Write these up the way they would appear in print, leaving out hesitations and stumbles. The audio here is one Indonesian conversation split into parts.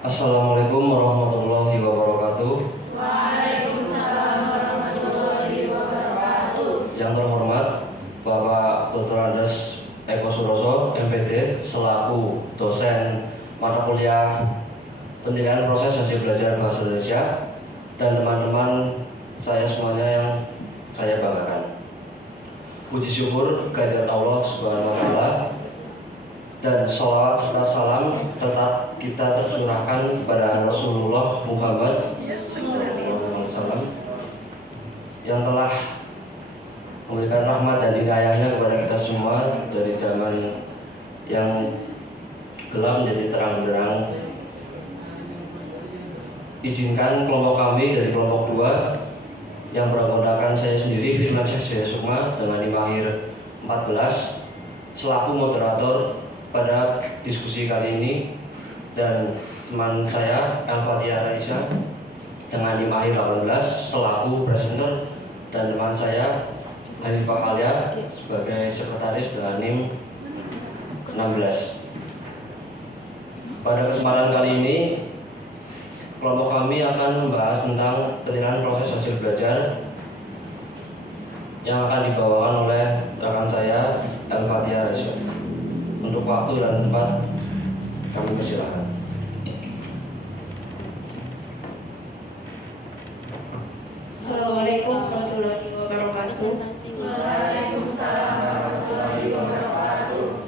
Assalamualaikum warahmatullahi wabarakatuh. Waalaikumsalam warahmatullahi wabarakatuh. Yang terhormat Bapak Dr. Andes Eko Suroso, MPD, selaku dosen mata kuliah penilaian proses hasil belajar bahasa Indonesia, dan teman-teman saya semuanya yang saya banggakan. Puji syukur kehadirat Allah Subhanahu wa Ta'ala, dan sholawat serta salam tetap kita tercurahkan kepada Rasulullah Muhammad SAW yang telah memberikan rahmat dan hidayahnya kepada kita semua dari zaman yang gelap menjadi terang-terang. Izinkan kelompok kami dari kelompok 2 yang beranggotakan saya sendiri, Firmansyah Jaya Sukma, dengan Imahir 14 selaku moderator pada diskusi kali ini, dan teman saya El-Fatihah Raisa dengan Imahir 18 selaku presenter, dan teman saya Hanifah Alia sebagai sekretaris dengan NIM 16. Pada kesempatan kali ini kelompok kami akan membahas tentang penilaian proses hasil belajar yang akan dibawakan oleh rekan saya El-Fatihah Raisa. Untuk waktu dan tempat kami persilakan. Assalamualaikum warahmatullahi wabarakatuh. Waalaikumsalam warahmatullahi wabarakatuh.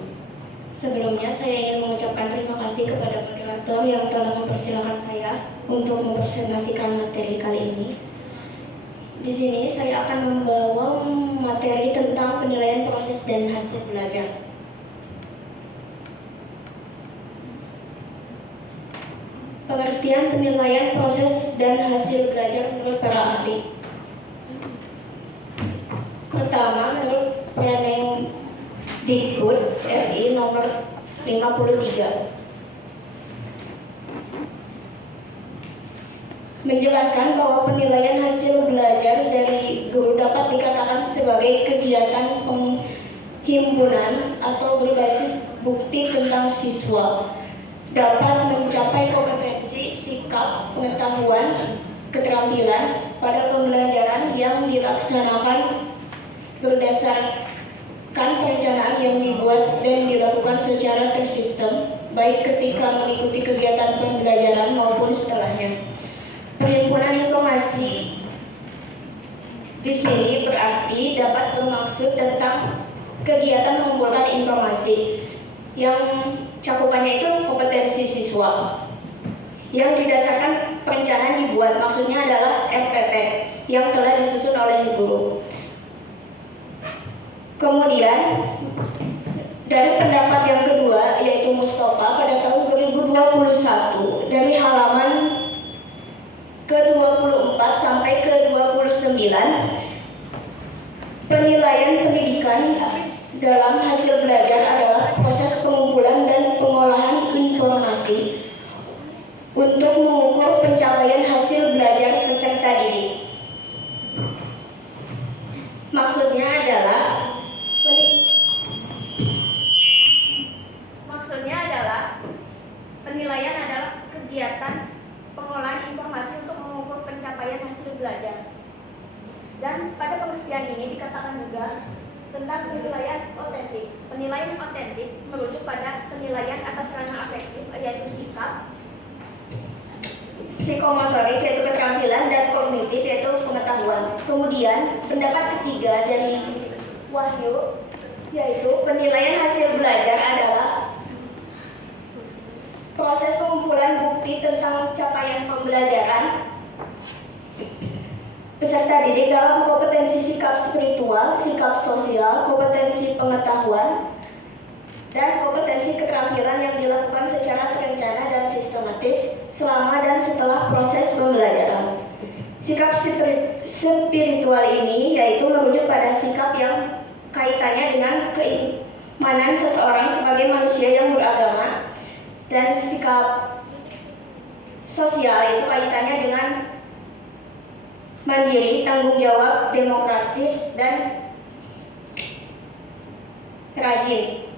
Sebelumnya saya ingin mengucapkan terima kasih kepada moderator yang telah mempersilahkan saya untuk mempresentasikan materi kali ini. Di sini saya akan membawa materi tentang penilaian proses dan hasil belajar. Pengertian penilaian proses dan hasil belajar menurut para ahli. Pertama, menurut Permendikbud RI nomor 53, menjelaskan bahwa penilaian hasil belajar dari guru dapat dikatakan sebagai kegiatan penghimpunan atau berbasis bukti tentang siswa, dapat mencapai kompetensi, sikap, pengetahuan, keterampilan pada pembelajaran yang dilaksanakan berdasarkan perencanaan yang dibuat dan dilakukan secara tersistem, baik ketika mengikuti kegiatan pembelajaran maupun setelahnya. Perhimpunan informasi di sini berarti dapat bermaksud tentang kegiatan mengumpulkan informasi yang cakupannya itu kompetensi siswa yang didasarkan perencanaan dibuat, maksudnya adalah RPP yang telah disusun oleh guru. Kemudian dari pendapat yang kedua, yaitu Mustafa, pada tahun 2021 dari halaman ke-24 sampai ke-29, penilaian pendidikan dalam hasil belajar adalah proses pengumpulan dan pengolahan informasi untuk mengukur pencapaian hasil belajar peserta didik. Maksudnya adalah penilaian adalah kegiatan pengolahan informasi untuk mengukur pencapaian hasil belajar. Dan pada pengertian ini dikatakan juga tentang penilaian otentik. Penilaian otentik merujuk pada penilaian atas ranah afektif, yaitu sikap, psikomotorik yaitu keterampilan, dan kognitif yaitu pengetahuan. Kemudian pendapat ketiga dari Wahyu, yaitu penilaian hasil belajar adalah proses pengumpulan bukti tentang capaian pembelajaran peserta didik dalam kompetensi sikap spiritual, sikap sosial, kompetensi pengetahuan, dan kompetensi keterampilan yang dilakukan secara terencana dan sistematis selama dan setelah proses pembelajaran. Sikap spiritual ini yaitu merujuk pada sikap yang kaitannya dengan keimanan seseorang sebagai manusia yang beragama, dan sikap sosial itu kaitannya dengan mandiri, tanggung jawab, demokratis, dan rajin.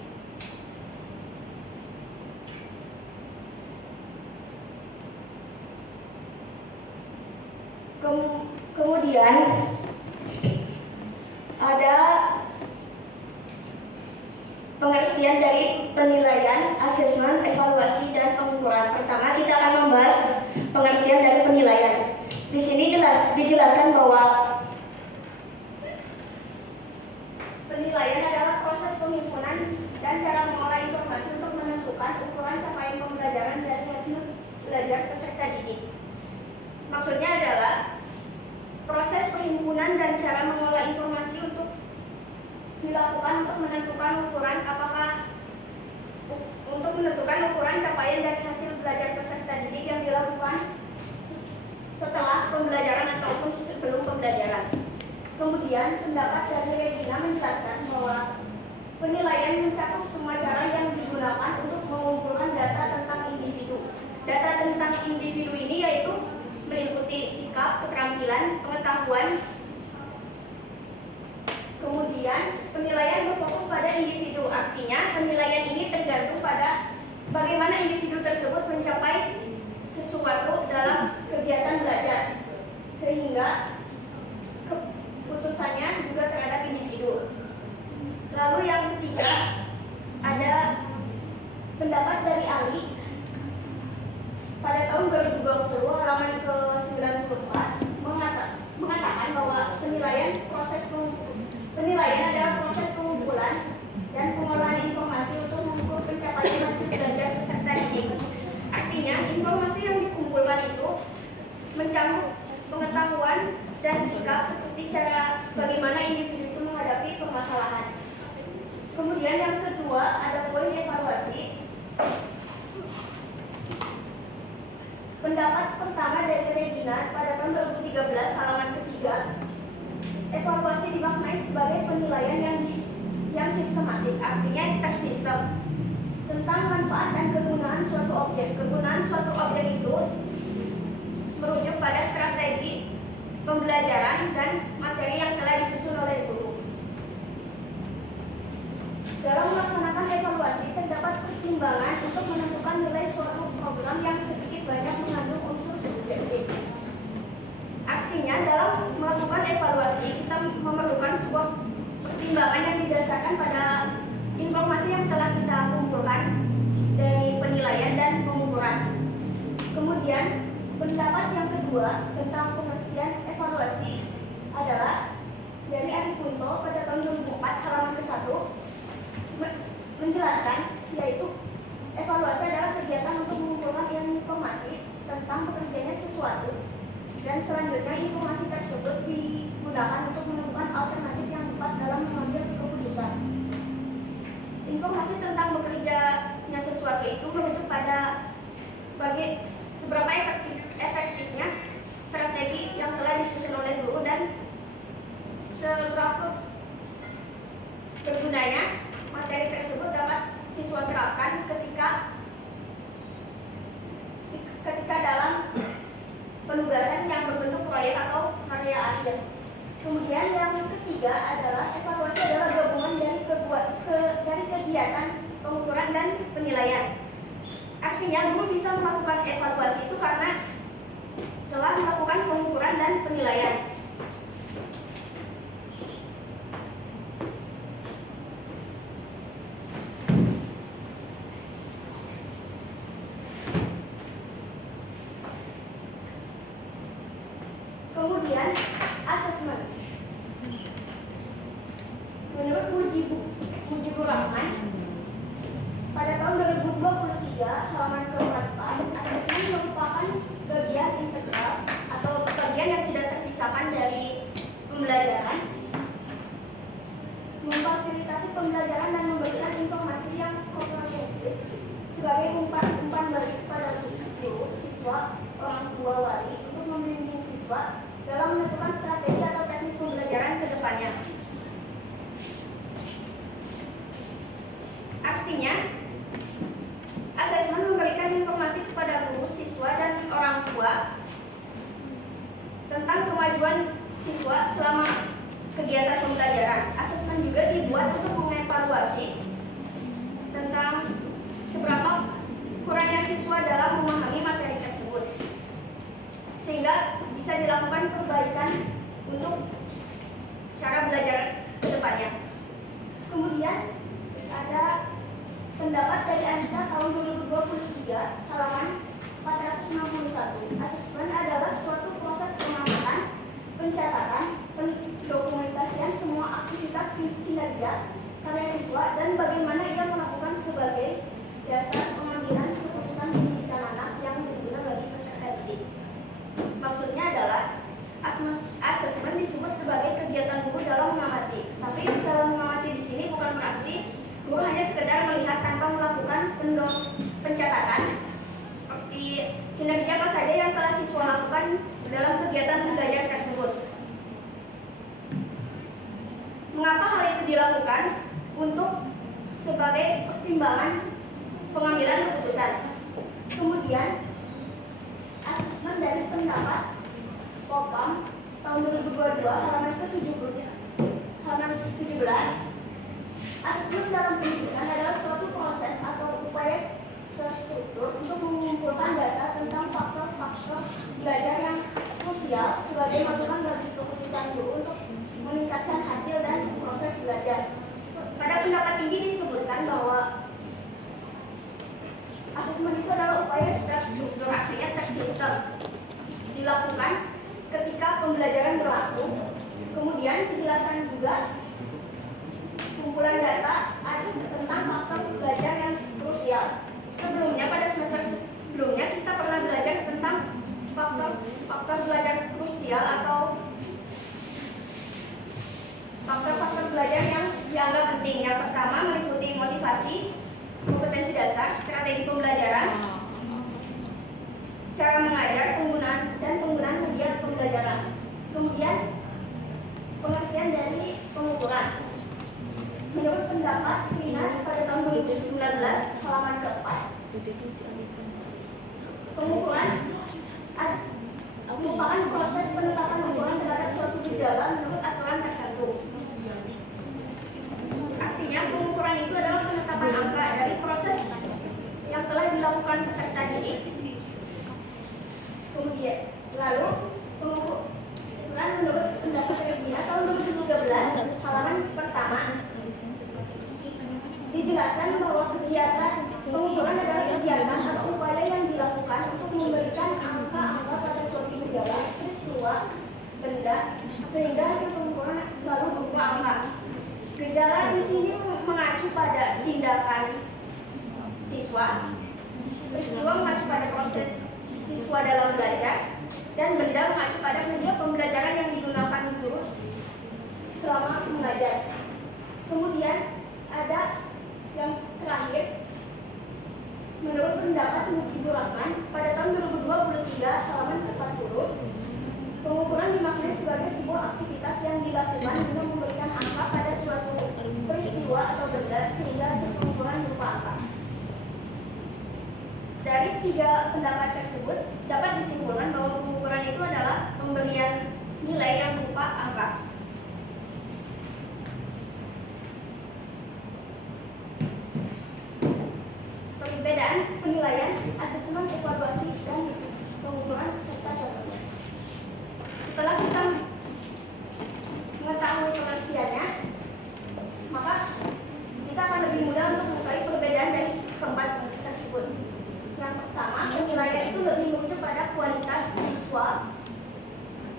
Kemudian ada pengertian dari penilaian, asesmen, evaluasi, dan pengukuran. Pertama, kita akan membahas pengertian dari penilaian. Di sini dijelaskan bahwa penilaian adalah proses penghimpunan dan cara mengolah informasi untuk menentukan ukuran capaian pembelajaran dari hasil belajar peserta didik. Maksudnya adalah proses penghimpunan dan cara mengolah informasi untuk dilakukan untuk menentukan ukuran ukuran capaian dari hasil belajar peserta didik yang dilakukan setelah pembelajaran ataupun sebelum pembelajaran. Kemudian pendapat dari Regina menjelaskan bahwa penilaian mencakup semua cara yang digunakan untuk mengumpulkan data tentang individu. Data tentang individu ini yaitu meliputi sikap, keterampilan, pengetahuan. Kemudian penilaian berfokus pada individu, artinya penilaian ini tergantung pada bagaimana individu tersebut mencapai sesuatu dalam kegiatan belajar, sehingga keputusannya juga terhadap individu. Lalu yang ketiga ada pendapat dari Ali pada tahun 2020 halaman ke-94 mengatakan bahwa penilaian adalah proses pengumpulan dan pengolahan informasi untuk mengukur pencapaian hasil belajar peserta didik. Artinya informasi yang dikumpulkan itu mencakup pengetahuan dan sikap seperti cara bagaimana individu itu menghadapi permasalahan. Kemudian yang kedua ada poin evaluasi. Pendapat pertama dari Regina pada tahun 2013 halaman ketiga, evaluasi dimaknai sebagai penilaian yang sistematik, artinya tersistem, tentang manfaat dan kegunaan suatu objek. Kegunaan suatu objek itu merujuk pada strategi pembelajaran dan materi yang telah disusun oleh guru. Dalam melaksanakan evaluasi terdapat pertimbangan untuk menentukan nilai suatu program yang sedikit banyak mengandung unsur subjektif. Artinya dalam melakukan evaluasi kita memerlukan sebuah pertimbangan yang didasarkan pada informasi yang telah kita kumpulkan dari penilaian dan pengukuran. Kemudian pendapat yang kedua tentang pengertian evaluasi adalah dari Ari Kunto pada tahun 2004 halaman ke-1 menjelaskan, yaitu evaluasi adalah kegiatan untuk mengumpulkan informasi tentang bekerjanya sesuatu dan selanjutnya informasi tersebut digunakan untuk menentukan alternatif yang tepat dalam mengambil keputusan. Informasi tentang bekerjanya sesuatu itu merujuk pada seberapa efektifnya strategi yang telah disusun oleh guru dan seberapa bergunanya materi tersebut dapat siswa terapkan ketika dalam penugasan yang berbentuk proyek atau karya akhir. Kemudian yang ketiga adalah evaluasi adalah gabungan dari kegiatan pengukuran dan penilaian. Artinya guru bisa melakukan evaluasi itu karena telah melakukan pengukuran dan penilaian. Kemudian asesmen. Menurut Mujibur Rahman pada tahun 2023 halaman ke-44, asesmen merupakan bagian integral atau bagian yang tidak terpisahkan dari pembelajaran, memfasilitasi pembelajaran dan memberikan informasi yang komprehensif sebagai umpan balik pada guru, siswa, orang tua, wali untuk membimbing siswa dalam menentukan strategi atau teknik pembelajaran ke depannya. Artinya, asesmen memberikan informasi kepada guru, siswa, dan orang tua tentang kemajuan siswa selama kegiatan pembelajaran. Asesmen juga dibuat untuk mengevaluasi tentang seberapa kurangnya siswa dalam memahami materi tersebut, sehingga bisa dilakukan halaman 461. Asesmen adalah suatu proses pengamatan, pencatatan, pendokumentasian semua aktivitas kinerja karya siswa dan bagaimana ia melakukan sebagai dasar pengambilan keputusan pendidikan anak yang berguna bagi peserta didik. Maksudnya adalah asesmen disebut sebagai kegiatan guru dalam mengamati. Tapi dalam mengamati di sini bukan berarti guru hanya sekedar melihat tanpa melakukan pencatatan seperti kinerja apa saja yang telah siswa lakukan dalam kegiatan belajar tersebut. Mengapa hal itu dilakukan? Untuk sebagai pertimbangan pengambilan keputusan. Kemudian asesmen dari pendapat Kopam tahun 2022 halaman ke-17. Asesmen dalam pendidikan adalah suatu proses atau upaya terstruktur untuk mengumpulkan data tentang faktor-faktor belajar yang krusial sebagai masukan bagi keputusan guru untuk meningkatkan hasil dan proses belajar. Pada pendapat ini disebutkan bahwa asesmen itu adalah upaya terstruktur, artinya tersistem, dilakukan ketika pembelajaran berlangsung. Kemudian dijelaskan juga kumpulan data tentang faktor belajar yang krusial. Sebelumnya pada semester sebelumnya kita pernah belajar tentang faktor belajar krusial atau faktor-faktor belajar yang dianggap penting. Yang pertama meliputi motivasi, kompetensi dasar, strategi pembelajaran, cara mengajar, penggunaan media pembelajaran. Kemudian pengertian dari pengukuran. Menurut pendapat Rina pada tahun 2019 halaman ke-4, pengukuran merupakan proses penetapan ukuran terhadap suatu gejala menurut aturan tertentu. Artinya pengukuran itu adalah penetapan angka dari proses yang telah dilakukan peserta didik. Kemudian lalu pengukuran menurut pendapat Regina tahun 2013 halaman pertama dijelaskan bahwa kegiatan pengukuran adalah kegiatan atau upaya yang dilakukan untuk memberikan angka-angka pada suatu gejala, peristiwa, benda, sehingga hasil pengukuran selalu berupa angka. Gejala di sini mengacu pada tindakan siswa, peristiwa mengacu pada proses siswa dalam belajar, dan benda mengacu pada media pembelajaran yang digunakan guru selama mengajar. Kemudian ada yang terakhir, menurut pendapat Mujibur Rahman pada tahun 2023 halaman 40, pengukuran dimaknai sebagai sebuah aktivitas yang dilakukan guna memberikan angka pada suatu peristiwa atau benda sehingga hasil pengukuran berupa angka. Dari tiga pendapat tersebut dapat disimpulkan bahwa pengukuran itu adalah pemberian nilai yang berupa angka. Perbedaan penilaian, asesmen, evaluasi, dan pengukuran serta contohnya. Setelah kita mengetahui pengertiannya, maka kita akan lebih mudah untuk mengetahui perbedaan dari keempat tersebut. Yang pertama, penilaian itu lebih merujuk pada kualitas siswa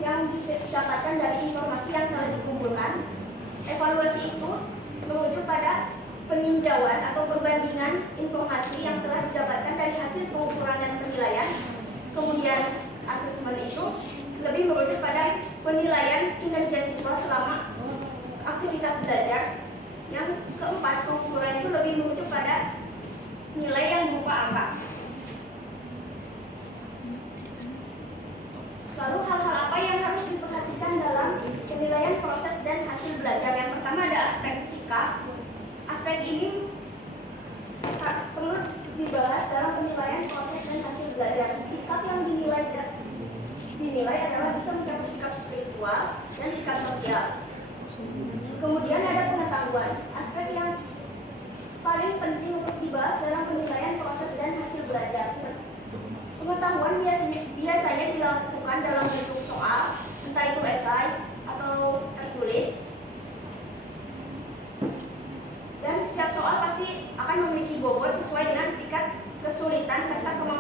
yang didapatkan dari informasi yang telah dikumpulkan. Evaluasi itu merujuk pada peninjauan atau perbandingan informasi yang telah didapatkan dari hasil pengukuran dan penilaian. Kemudian asesmen itu lebih merujuk pada penilaian kinerja siswa selama aktivitas belajar. Yang keempat, pengukuran itu lebih merujuk pada nilai yang berupa angka. Lalu hal-hal apa yang harus diperhatikan dalam penilaian proses dan hasil belajar? Yang pertama ada aspek sikap. Aspek ini perlu dibahas dalam penilaian proses dan hasil belajar. Sikap yang dinilai adalah bisa mencakup sikap spiritual dan sikap sosial. Kemudian ada pengetahuan. Aspek yang paling penting untuk dibahas dalam penilaian proses dan hasil belajar. Pengetahuan biasanya dilakukan dalam bentuk soal, entah itu esai atau tertulis. Dan setiap soal pasti akan memiliki bobot sesuai dengan tingkat kesulitan serta kemampuan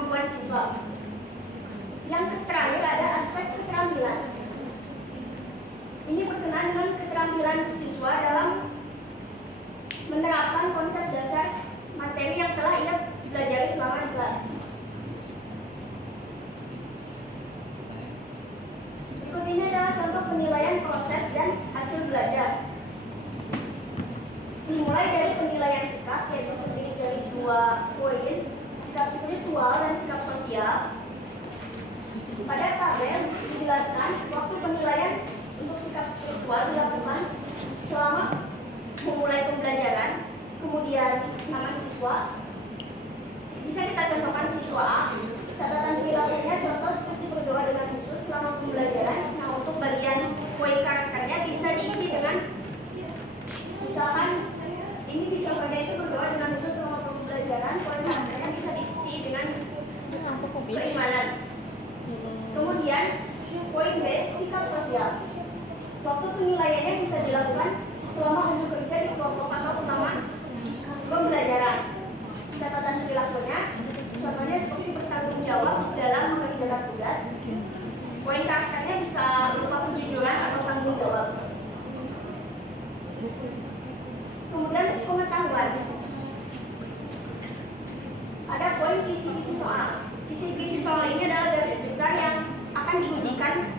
soal. Kisi-kisi soal ini adalah garis besar yang akan diujikan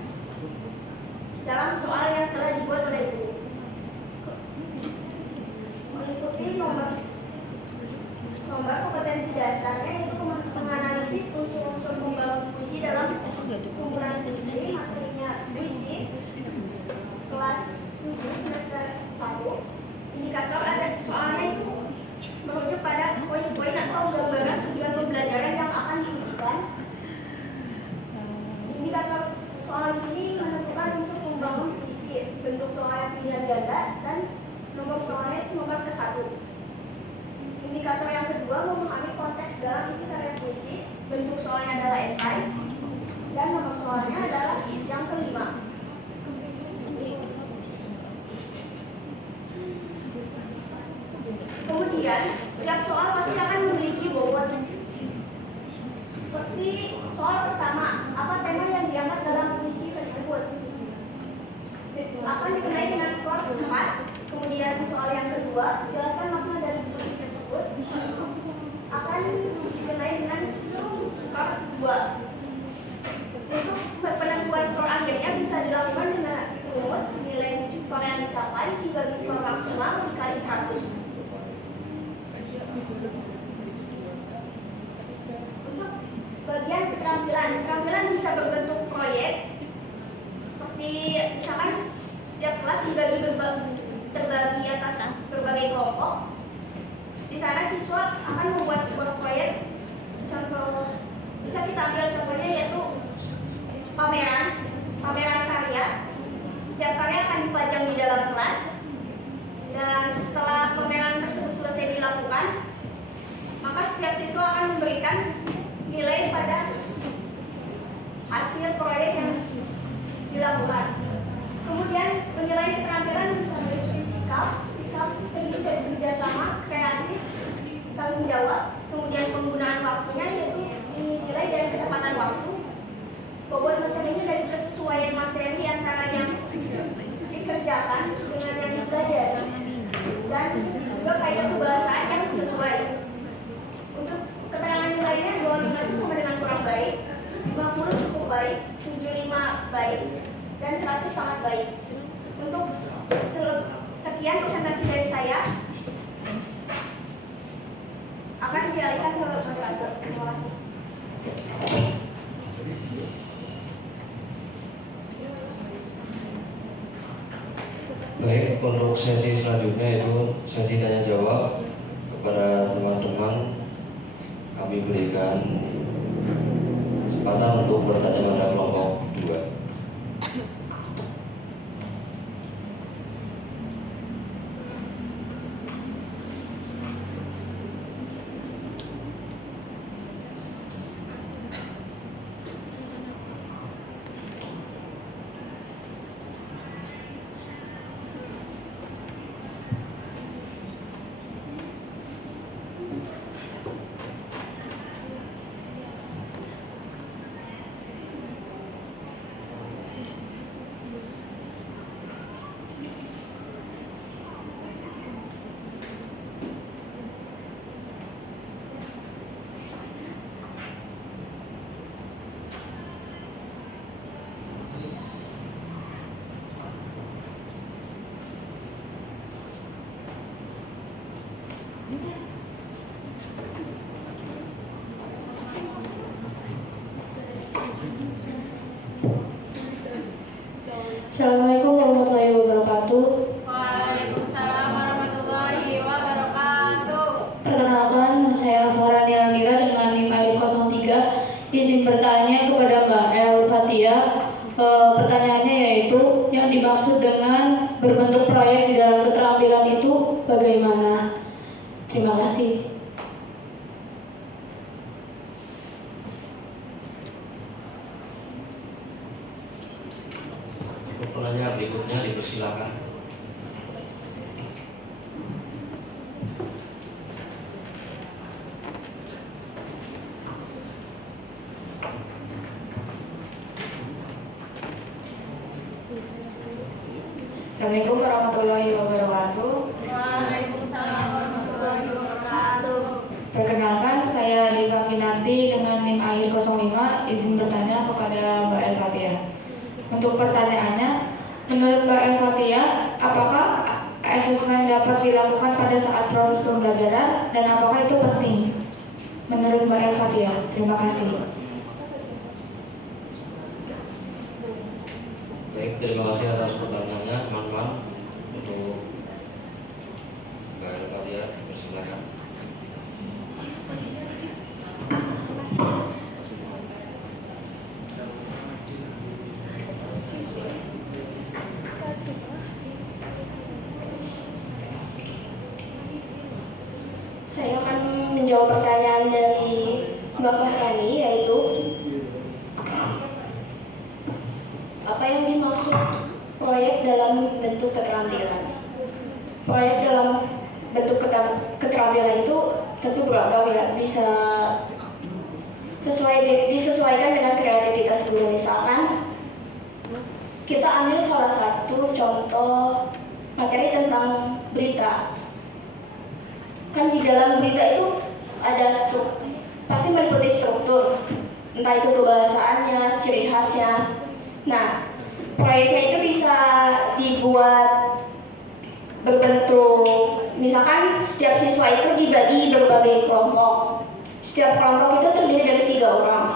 dalam soal yang telah dibuat oleh guru. Mengikuti nomor kompetensi dasarnya yaitu menganalisis unsur-unsur pembangun puisi dalam kumpulan puisi, materinya puisi, kelas 7 semester 1. Indikator ada soalnya itu merujuk pada poin-poin atau gambaran tujuan pembelajaran yang akan diujikan. Indikator soal di sini menentukan unsur pembangun puisi, bentuk soalnya pilihan ganda, dan nomor soalnya nomor ke-1. Indikator yang kedua memahami konteks dalam isi karya puisi, bentuk soalnya adalah esai, dan nomor soalnya adalah yang kelima. Kemudian, setiap soal pasti akan memiliki bobot. Seperti soal pertama, apa tema yang diangkat dalam puisi tersebut? Akan dikenai dengan skor 4. Kemudian soal yang kedua, jelaskan makna dari puisi tersebut. Akan dikenai dengan skor 2. Untuk penentuan skor akhirnya bisa dilakukan dengan rumus nilai skor yang dicapai dibagi skor maksimal dikali 100. Untuk bagian keterampilan bisa berbentuk proyek, seperti misalkan setiap kelas terbagi atas berbagai kelompok. Di sana siswa akan membuat sebuah proyek. Contoh bisa kita ambil contohnya yaitu pameran karya. Setiap karya akan dipajang di dalam kelas, dan setelah pameran tersebut selesai dilakukan, maka setiap siswa akan memberikan nilai pada hasil proyek yang dilakukan. Kemudian penilaian keterampilan bisa meliputi sikap terdiri dari kerjasama, kreatif, tanggung jawab, kemudian penggunaan waktunya yaitu nilai dari ketepatan waktu, bobot materinya dari kesesuaian materi antara yang dikerjakan dengan yang dipelajari, dan juga kaidah kebahasaan yang sesuai. Untuk keterangan nilainya 25 itu sama dengan kurang baik, 50 cukup baik, 75 baik, dan 100 sangat baik. Untuk sekian presentasi dari saya, akan dialihkan ke moderator. Terima kasih. Baik, untuk sesi selanjutnya itu sesi tanya jawab. Kepada teman-teman kami berikan kesempatan untuk bertanya pada kelompok 2. Assalamualaikum warahmatullahi wabarakatuh. Waalaikumsalam warahmatullahi wabarakatuh. Perkenalkan, saya Farhani Almira dengan NIM 03. Izin bertanya kepada Mbak El Fatia. Pertanyaannya yaitu yang dimaksud dengan berbentuk proyek di dalam keterampilan itu bagaimana? Terima kasih. Penanya berikutnya dipersilakan. Assalamualaikum warahmatullahi wabarakatuh. Waalaikumsalam warahmatullahi wabarakatuh. Perkenalkan, saya Diva Finanti dengan pertama izin bertanya kepada Mbak El-Fatia. Untuk pertanyaannya, menurut Mbak El-Fatia, apakah asesmen dapat dilakukan pada saat proses pembelajaran dan apakah itu penting? Menurut Mbak El-Fatia, terima kasih. Baik, terima kasih atas pertanyaannya, teman-teman. Untuk Mbak El-Fatia, silakan. Saya akan menjawab pertanyaan dari Mbak Fahrani, yaitu apa yang dimaksud proyek dalam bentuk keterampilan. Proyek dalam bentuk keterampilan itu tentu beragam ya, bisa disesuaikan dengan kreativitas guru. Misalkan kita ambil salah satu contoh materi tentang berita. Kan di dalam berita itu ada pasti meliputi struktur, entah itu kebahasaannya, ciri khasnya. Nah, proyeknya itu bisa dibuat berbentuk, misalkan setiap siswa itu dibagi berbagai kelompok. Setiap kelompok itu terdiri dari 3 orang.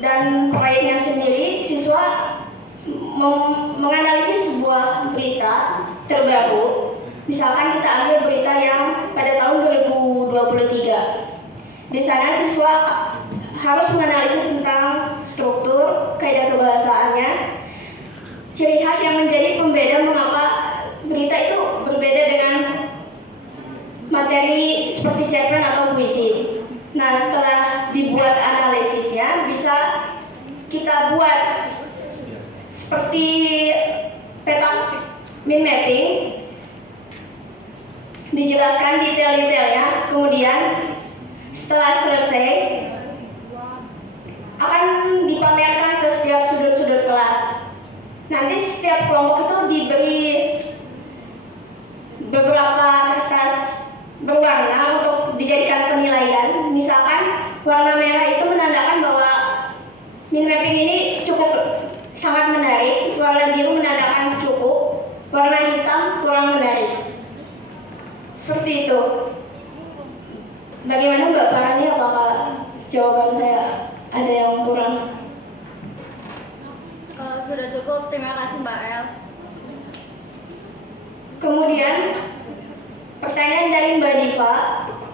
Dan proyeknya sendiri, siswa menganalisis sebuah berita terbaru. Misalkan kita ambil berita yang pada tahun 2023. Di sana siswa harus menganalisis tentang struktur, kaidah kebahasaannya, ciri khas yang menjadi pembeda mengapa berita itu berbeda dengan materi seperti cerpen atau puisi. Nah, setelah dibuat analisisnya, bisa kita buat seperti peta mind mapping, dijelaskan detail-detailnya. Kemudian setelah selesai akan dipamerkan ke setiap sudut-sudut kelas. Nanti setiap kelompok itu diberi beberapa kertas berwarna untuk dijadikan penilaian. Misalkan warna merah itu menandakan bahwa mind mapping ini cukup sangat menarik, warna biru menandakan cukup, warna hitam kurang menarik. Seperti itu. Bagaimana Mbak Farani, apakah jawaban saya ada yang kurang? Sudah cukup, terima kasih Mbak El. Kemudian pertanyaan dari Mbak Diva,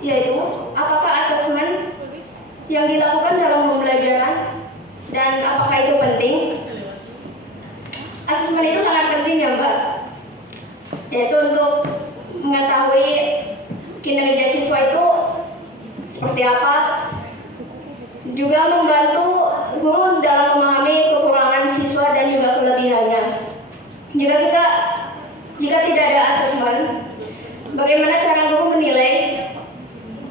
yaitu apakah asesmen yang dilakukan dalam pembelajaran dan apakah itu penting? Asesmen itu sangat penting ya Mbak, yaitu untuk mengetahui kinerja siswa itu seperti apa, juga membantu guru dalam memahami kekurangan siswa dan juga kelebihannya. Jika tidak ada asesmen, bagaimana cara guru menilai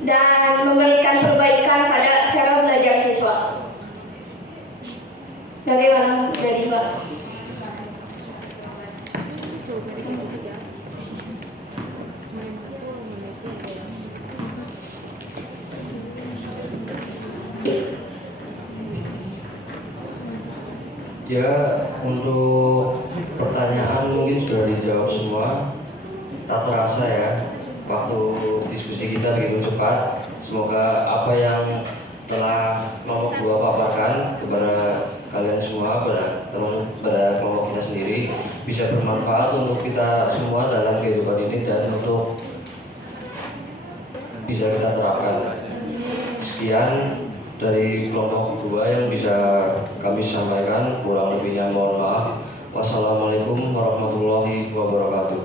dan memberikan perbaikan pada cara belajar siswa? Bagaimana jadi Mbak? Ya, untuk pertanyaan mungkin sudah dijawab semua. Tak terasa ya, waktu diskusi kita begitu cepat. Semoga apa yang telah kelompok 2 paparkan kepada kalian semua, pada kelompok kita sendiri, bisa bermanfaat untuk kita semua dalam kehidupan ini dan untuk bisa kita terapkan. Sekian dari kelompok 2 yang bisa kami sampaikan, kurang lebihnya mohon maaf. Wassalamualaikum warahmatullahi wabarakatuh.